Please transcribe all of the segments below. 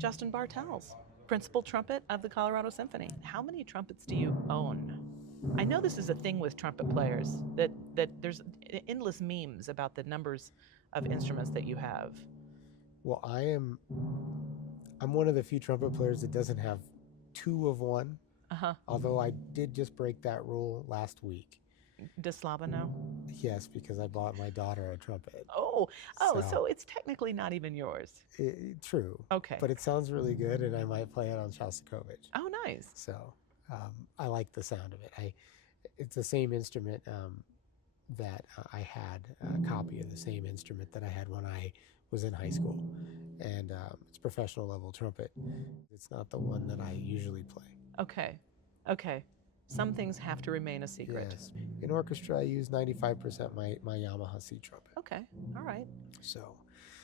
Justin Bartels, principal trumpet of the Colorado Symphony. How many trumpets do you own? I know this is a thing with trumpet players that there's endless memes about the numbers of instruments that you have. Well, I'm one of the few trumpet players that doesn't have two of one. Uh-huh. Although I did just break that rule last week. Does Slava know? Yes, because I bought my daughter a trumpet. So it's technically not even yours. True. Okay. But it sounds really good, and I might play it on Shostakovich. Oh, nice. So I like the sound of it. It's the same instrument that I had a copy of the same instrument that I had when I was in high school, and it's professional level trumpet. It's not the one that I usually play. Okay. Some things have to remain a secret. Yes. In orchestra, I use 95% my Yamaha C trumpet. Okay. All right. So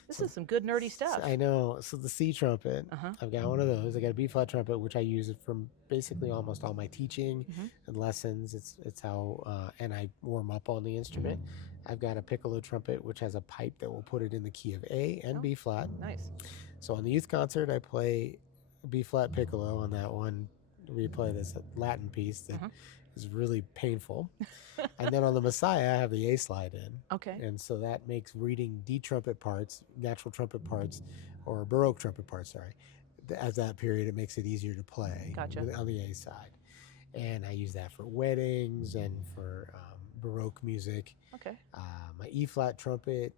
this is some good nerdy stuff. I know. So the C trumpet, I've got one of those. I got a B flat trumpet, which I use it from basically almost all my teaching and lessons. It's how and I warm up on the instrument. I've got a piccolo trumpet, which has a pipe that will put it in the key of A and B flat. Nice. So on the youth concert, I play B flat piccolo on that one. We play this Latin piece that is really painful. And then on the Messiah, I have the A slide in. Okay. And so that makes reading D trumpet parts, natural trumpet parts, or Baroque trumpet parts, sorry. As that period, it makes it easier to play on the A side. And I use that for weddings and for Baroque music. Okay. My E flat trumpet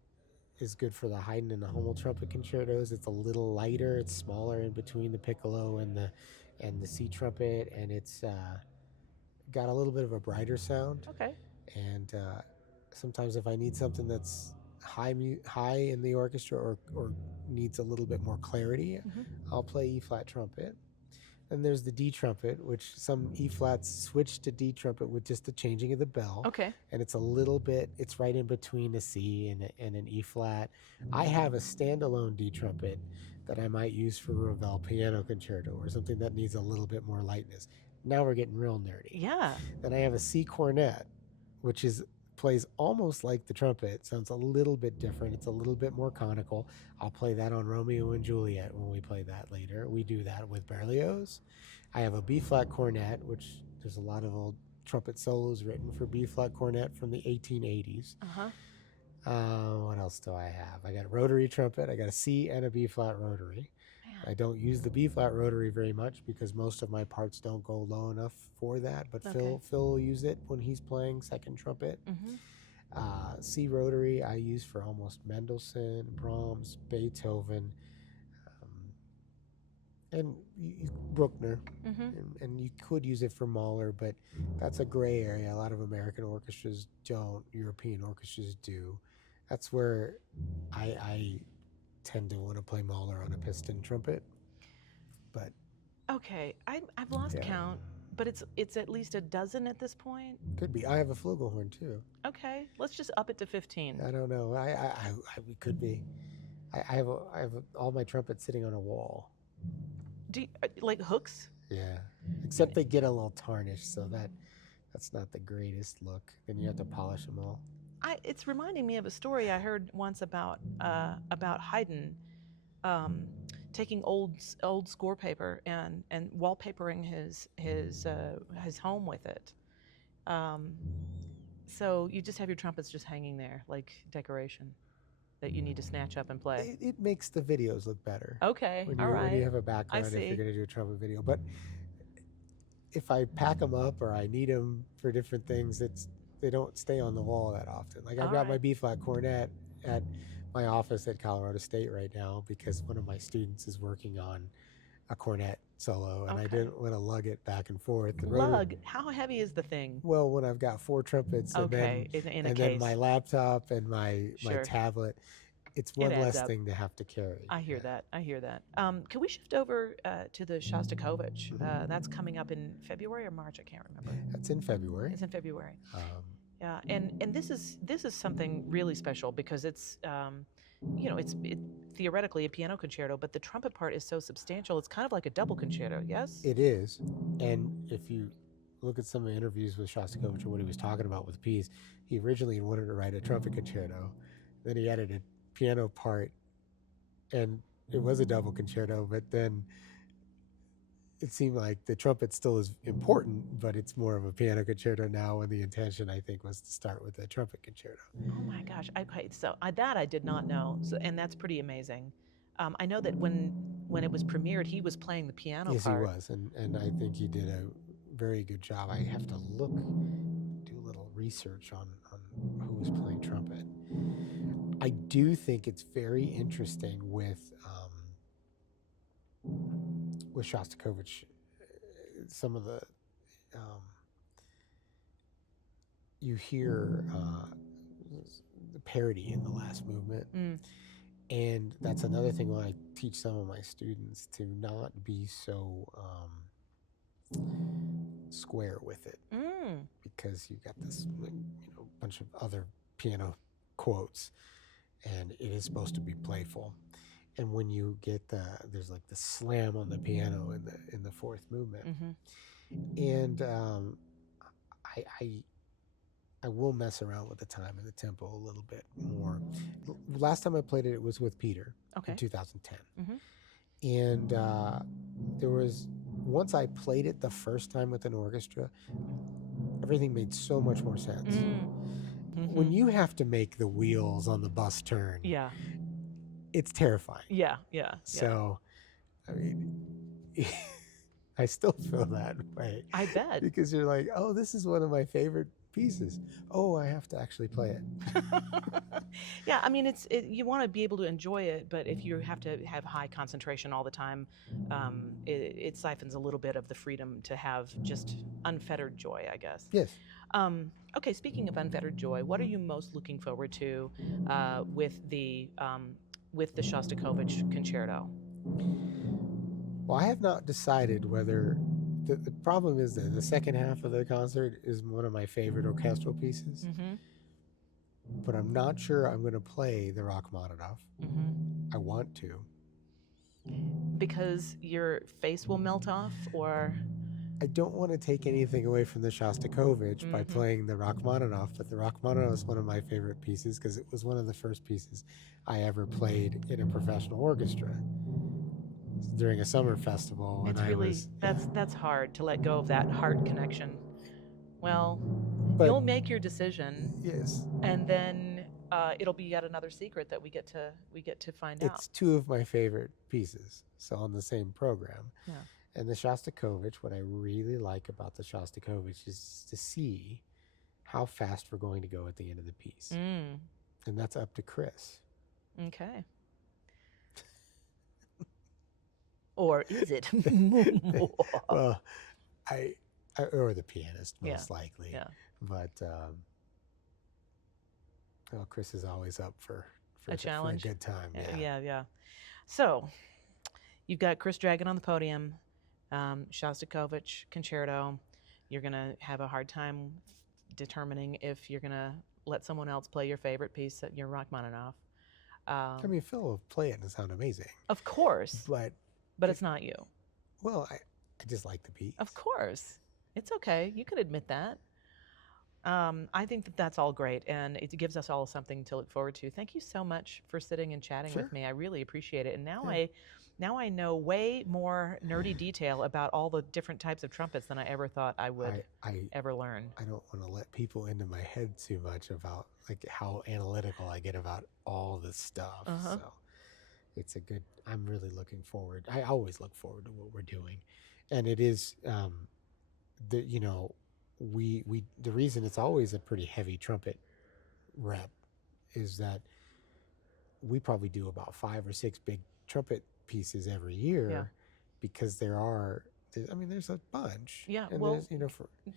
is good for the Haydn and the Hummel trumpet concertos. It's a little lighter. It's smaller in between the piccolo and the C trumpet, and it's got a little bit of a brighter sound. Okay. And sometimes if I need something that's high in the orchestra or needs a little bit more clarity, I'll play E flat trumpet. Then there's the D trumpet, which some E flats switch to D trumpet with just the changing of the bell. Okay. And it's it's right in between a C and an E flat. I have a standalone D trumpet that I might use for Ravel piano concerto or something that needs a little bit more lightness. Now we're getting real nerdy. Yeah. Then I have a C cornet, which plays almost like the trumpet. Sounds a little bit different. It's a little bit more conical. I'll play that on Romeo and Juliet when we play that later. We do that with Berlioz. I have a B flat cornet, which there's a lot of old trumpet solos written for B flat cornet from the 1880s. What else do I have? I got a rotary trumpet. I got a C and a B flat rotary. I don't use the B flat rotary very much because most of my parts don't go low enough for that. But Phil will use it when he's playing second trumpet. C rotary I use for almost Mendelssohn, Brahms, Beethoven, and Bruckner. And you could use it for Mahler, but that's a gray area. A lot of American orchestras don't. European orchestras do. That's where I tend to want to play Mahler on a piston trumpet. But okay, I've lost count, but it's at least a dozen at this point. Could be. I have a flugelhorn too. Okay, let's just up it to 15. I don't know. We could be. I have all my trumpets sitting on a wall. Do you, like hooks? Yeah, except they get a little tarnished, so that's not the greatest look. Then you have to polish them all. It's reminding me of a story I heard once about Haydn taking old score paper and wallpapering his home with it. So you just have your trumpets just hanging there like decoration that you need to snatch up and play. It makes the videos look better. Okay, when you have a background, if you're going to do a trumpet video. But if I pack them up or I need them for different things, they don't stay on the wall that often. Like I've got my B flat cornet at my office at Colorado State right now because one of my students is working on a cornet solo, and I didn't want to lug it back and forth. How heavy is the thing? Well, when I've got 4 trumpets and then my laptop and my tablet, it's one less thing to have to carry. I hear that. Can we shift over to the Shostakovich? That's coming up in February or March? I can't remember. That's in February. It's in February. Yeah, and this is something really special because it's it's theoretically a piano concerto, but the trumpet part is so substantial. It's kind of like a double concerto. Yes. It is, and if you look at some of the interviews with Shostakovich or what he was talking about with the piece, he originally wanted to write a trumpet concerto, then he added a piano part, and it was a double concerto, but then it seemed like the trumpet still is important, but it's more of a piano concerto now. And the intention, I think, was to start with a trumpet concerto. Oh my gosh. Okay, so that I did not know. So, and that's pretty amazing. I know that when it was premiered, he was playing the piano Yes, he part. was, and I think he did a very good job. I have to do a little research on who was playing trumpet. I do think it's very interesting with Shostakovich. Some of the you hear the parody in the last movement. And that's another thing when I teach some of my students to not be so square with it, because you got this bunch of other piano quotes, and it is supposed to be playful. And when you get there's like the slam on the piano in the fourth movement, and I will mess around with the time and the tempo a little bit more. Last time I played it, it was with Peter in 2010. And there was, once I played it the first time with an orchestra, everything made so much more sense. When you have to make the wheels on the bus turn, it's terrifying. Yeah. So, I mean, I still feel that way. I bet. Because you're like, oh, this is one of my favorite pieces. Oh, I have to actually play it. Yeah, I mean, you want to be able to enjoy it, but if you have to have high concentration all the time, it siphons a little bit of the freedom to have just unfettered joy, I guess. Yes. Okay, speaking of unfettered joy, what are you most looking forward to with the Shostakovich concerto? Well, I have not decided whether the problem is that the second half of the concert is one of my favorite orchestral pieces, but I'm not sure I'm going to play the Rachmaninoff. I want to. Because your face will melt off, or? I don't want to take anything away from the Shostakovich by playing the Rachmaninoff, but the Rachmaninoff is one of my favorite pieces because it was one of the first pieces I ever played in a professional orchestra during a summer festival. It's really, that's hard to let go of that heart connection. Well, you'll make your decision. Yes. And then it'll be yet another secret that we get to find out. It's two of my favorite pieces, so on the same program. Yeah. And the Shostakovich, what I really like about the Shostakovich is to see how fast we're going to go at the end of the piece. And that's up to Chris. Okay. Or is it? Well, I or the pianist, most likely. Yeah. But well, Chris is always up for a challenge. For a good time. Yeah. So you've got Chris Dragon on the podium, Shostakovich concerto. You're gonna have a hard time determining if you're gonna let someone else play your favorite piece at your Rachmaninoff. I mean, Phil will play it and sound amazing. Of course. But it's not you. Well, I just like the piece. Of course. It's okay. You can admit that. I think that that's all great, and it gives us all something to look forward to. Thank you so much for sitting and chatting with me. I really appreciate it. And now I know way more nerdy detail about all the different types of trumpets than I ever thought I would ever learn. I don't want to let people into my head too much about like how analytical I get about all this stuff. So it's a good. I'm really looking forward. I always look forward to what we're doing, and it is the reason it's always a pretty heavy trumpet rep is that we probably do about 5 or 6 big trumpet pieces every year because there's a bunch. Yeah, and well,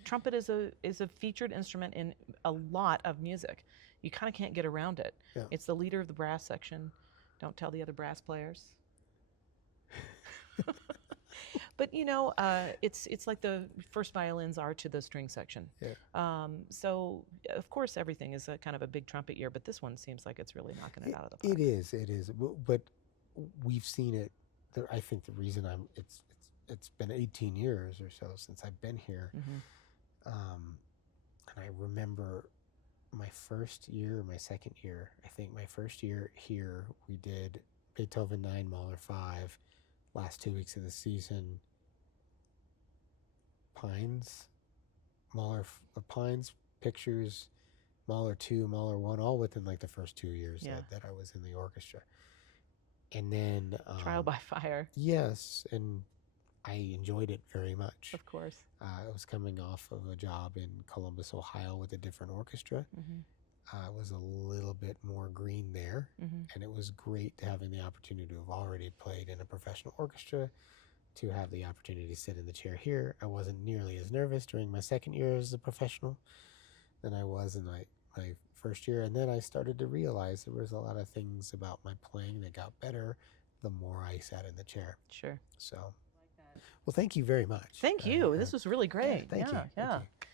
trumpet is a featured instrument in a lot of music. You kind of can't get around it. Yeah. It's the leader of the brass section. Don't tell the other brass players. But it's like the first violins are to the string section. Yeah. So of course everything is a kind of a big trumpet year, but this one seems like it's really knocking it out of the park. It is. But we've seen it. I think the reason it's been 18 years or so since I've been here, and I remember my first year, my second year. I think my first year here we did Beethoven 9, Mahler 5. Last 2 weeks of the season, Pines, Pines, Pictures, Mahler 2, Mahler 1, all within like the first 2 years that I was in the orchestra. And then Trial by fire. Yes, and I enjoyed it very much. Of course. I was coming off of a job in Columbus, Ohio with a different orchestra. It was a little bit more green there, and it was great having the opportunity to have already played in a professional orchestra, to have the opportunity to sit in the chair here. I wasn't nearly as nervous during my second year as a professional than I was in my first year, and then I started to realize there was a lot of things about my playing that got better the more I sat in the chair. Sure. So, well, thank you very much. Thank you. This was really great. Thank you. Yeah. Thank you.